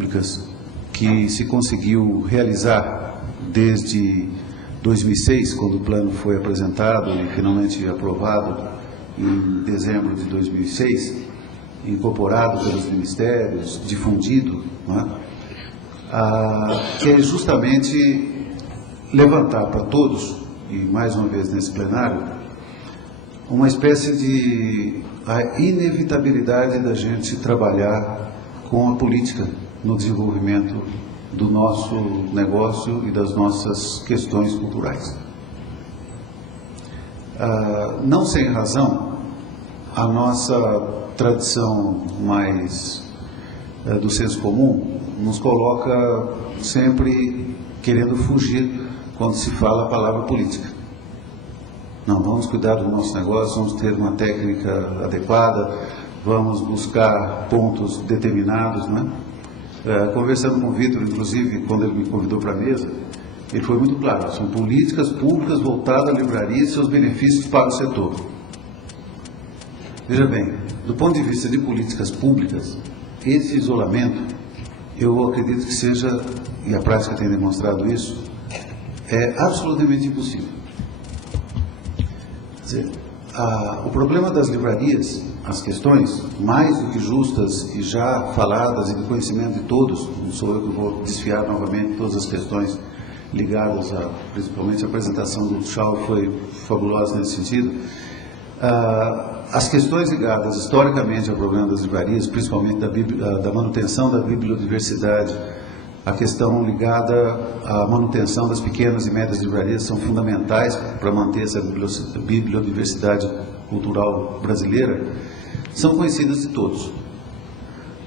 públicas que se conseguiu realizar desde 2006, quando o plano foi apresentado e finalmente aprovado em dezembro de 2006, incorporado pelos ministérios, difundido, que é justamente levantar para todos, e mais uma vez nesse plenário, uma espécie de a inevitabilidade da gente trabalhar com a política no desenvolvimento do nosso negócio e das nossas questões culturais. Não sem razão, a nossa tradição mais do senso comum nos coloca sempre querendo fugir quando se fala a palavra política. Não, vamos cuidar do nosso negócio, vamos ter uma técnica adequada, vamos buscar pontos determinados, conversando com o Vitor, inclusive, quando ele me convidou para a mesa, ele foi muito claro, são políticas públicas voltadas à livraria e seus benefícios para o setor. Veja bem, do ponto de vista de políticas públicas, esse isolamento, eu acredito que seja, e a prática tem demonstrado isso, é absolutamente impossível. Quer dizer, o problema das livrarias, as questões mais do que justas e já faladas e de conhecimento de todos, não sou eu que vou desfiar novamente todas as questões ligadas principalmente a apresentação do Tchau foi fabulosa nesse sentido. As questões ligadas historicamente ao problema das livrarias, principalmente da manutenção da bibliodiversidade, a questão ligada à manutenção das pequenas e médias livrarias são fundamentais para manter essa bibliodiversidade cultural brasileira, são conhecidas de todos.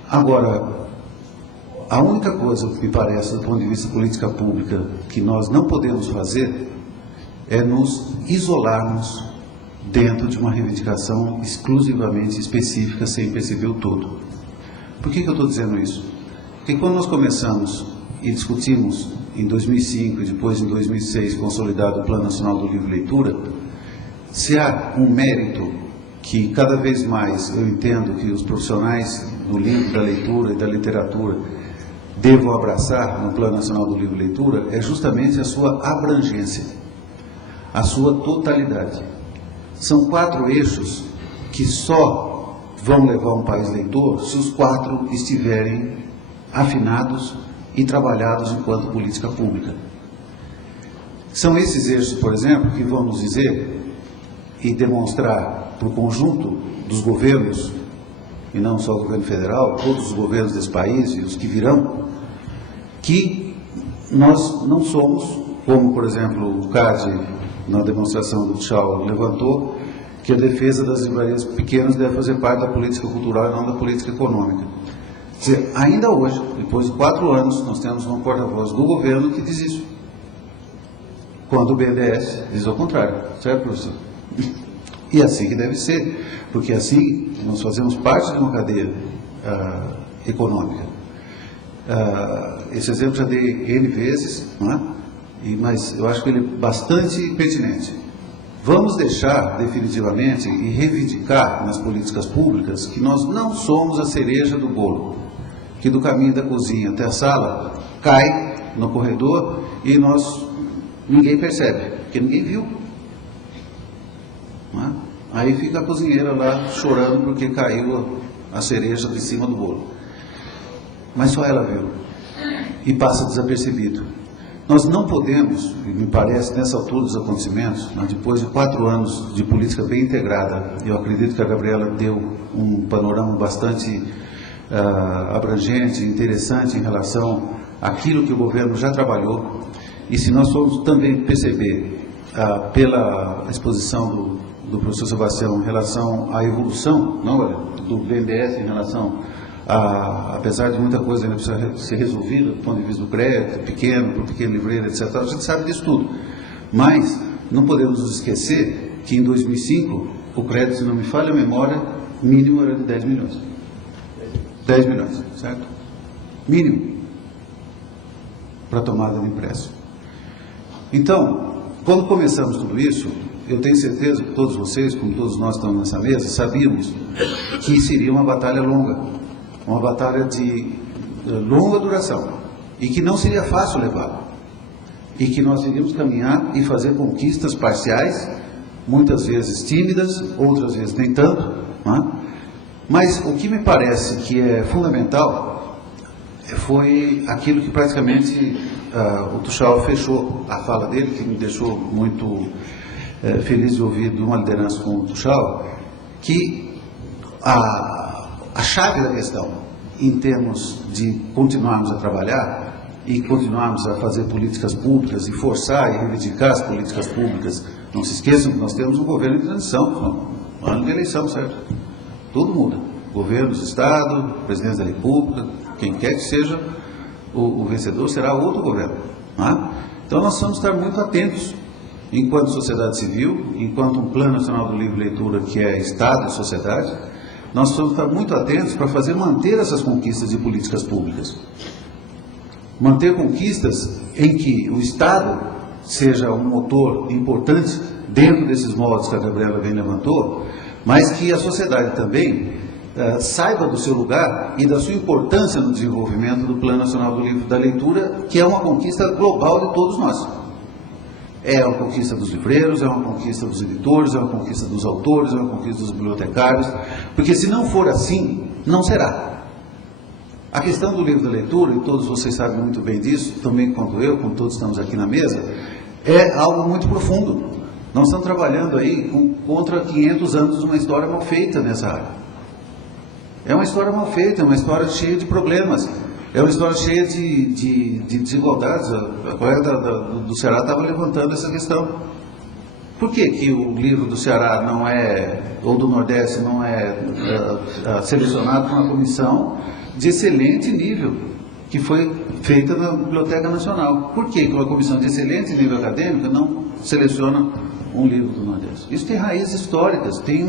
Agora, a única coisa que me parece, do ponto de vista de política pública, que nós não podemos fazer é nos isolarmos dentro de uma reivindicação exclusivamente específica, sem perceber o todo. Por que eu estou dizendo isso? Porque quando nós começamos e discutimos em 2005 e depois em 2006, consolidado o Plano Nacional do Livro e Leitura, se há um mérito que cada vez mais eu entendo que os profissionais do livro, da leitura e da literatura devam abraçar no Plano Nacional do Livro e Leitura, é justamente a sua abrangência, a sua totalidade. São 4 eixos que só vão levar um país leitor se os 4 estiverem afinados e trabalhados enquanto política pública. São esses eixos, por exemplo, que vão nos dizer e demonstrar para o conjunto dos governos, e não só o governo federal, todos os governos desse país e os que virão, que nós não somos, como, por exemplo, o CAD, na demonstração do Tchau, levantou, que a defesa das livrarias pequenas deve fazer parte da política cultural e não da política econômica. Quer dizer, ainda hoje, depois de 4 anos, nós temos um porta-voz do governo que diz isso. Quando o BNDES diz ao contrário. Certo, professor? E assim que deve ser, porque assim nós fazemos parte de uma cadeia econômica. Esse exemplo já dei N vezes, não é? Mas eu acho que ele é bastante pertinente. Vamos deixar definitivamente e reivindicar nas políticas públicas que nós não somos a cereja do bolo, que do caminho da cozinha até a sala cai no corredor e ninguém percebe, porque ninguém viu. Não é? Aí fica a cozinheira lá chorando porque caiu a cereja de cima do bolo. Mas só ela viu e passa desapercebido. Nós não podemos, me parece, nessa altura dos acontecimentos, depois de 4 anos de política bem integrada, eu acredito que a Gabriela deu um panorama bastante abrangente, interessante em relação àquilo que o governo já trabalhou, e se nós formos também perceber, pela exposição do professor Sebastião em relação à evolução do BNDES em relação apesar de muita coisa ainda precisa ser resolvida do ponto de vista do crédito, para o pequeno livreiro, etc., a gente sabe disso tudo. Mas não podemos nos esquecer que em 2005 o crédito, se não me falha a memória, mínimo era de 10 milhões. 10 milhões, certo? Mínimo para tomada de empréstimo. Então, quando começamos tudo isso, eu tenho certeza que todos vocês, como todos nós estamos nessa mesa, sabíamos que seria uma batalha longa. Uma batalha de longa duração e que não seria fácil levá-la. E que nós iríamos caminhar e fazer conquistas parciais, muitas vezes tímidas, outras vezes nem tanto, né? Mas o que me parece que é fundamental foi aquilo que praticamente o Tuchal fechou a fala dele, que me deixou muito feliz de ouvir de uma liderança como o Tuchal, que a chave da questão, em termos de continuarmos a trabalhar e continuarmos a fazer políticas públicas e forçar e reivindicar as políticas públicas, não se esqueçam que nós temos um governo de transição, ano de eleição, certo? Tudo muda. Governos, Estado, presidente da República, quem quer que seja o vencedor será outro governo. Né? Então nós vamos estar muito atentos, enquanto sociedade civil, enquanto um Plano Nacional do Livre Leitura, que é Estado e sociedade, nós vamos estar muito atentos para manter essas conquistas de políticas públicas. Manter conquistas em que o Estado seja um motor importante dentro desses moldes que a Gabriela bem levantou, mas que a sociedade também saiba do seu lugar e da sua importância no desenvolvimento do Plano Nacional do Livro da Leitura, que é uma conquista global de todos nós. É uma conquista dos livreiros, é uma conquista dos editores, é uma conquista dos autores, é uma conquista dos bibliotecários, porque se não for assim, não será. A questão do livro da leitura, e todos vocês sabem muito bem disso, também quanto eu, como todos estamos aqui na mesa, é algo muito profundo. Nós estamos trabalhando aí contra 500 anos de uma história mal feita nessa área. É uma história mal feita, é uma história cheia de problemas, é uma história cheia de desigualdades. A colega do Ceará estava levantando essa questão. Por que o livro do Ceará não é, ou do Nordeste, não é selecionado por uma comissão de excelente nível, que foi feita na Biblioteca Nacional? Por que uma comissão de excelente nível acadêmico não seleciona um livro do Nordeste? Isso tem raízes históricas, tem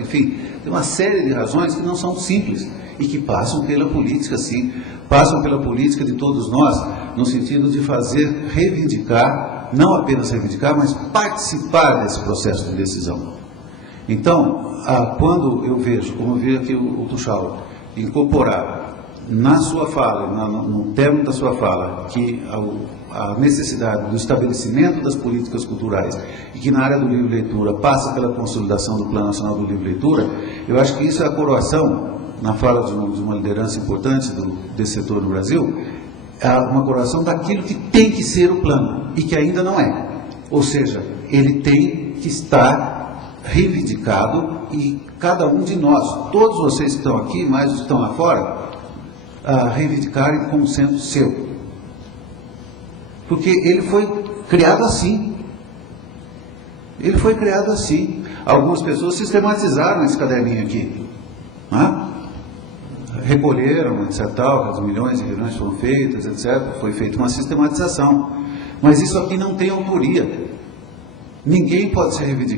enfim, tem uma série de razões que não são simples e que passam pela política, sim, passam pela política de todos nós, no sentido de fazer reivindicar, não apenas reivindicar, mas participar desse processo de decisão. Então, quando eu vejo, como eu vi aqui o Tuchal, incorporar na sua fala, no termo da sua fala, que a necessidade do estabelecimento das políticas culturais e que na área do livro e leitura passa pela consolidação do Plano Nacional do Livro e Leitura, eu acho que isso é a coroação, na fala de uma liderança importante desse setor no Brasil, é uma coroação daquilo que tem que ser o plano e que ainda não é. Ou seja, ele tem que estar reivindicado e cada um de nós, todos vocês que estão aqui, mais os que estão lá fora, reivindicarem como sendo seu. Porque ele foi criado assim. Ele foi criado assim. Algumas pessoas sistematizaram esse caderninho aqui. Né? Recolheram, etc. As milhões e milhões foram feitas, etc. Foi feita uma sistematização. Mas isso aqui não tem autoria. Ninguém pode ser reivindicado.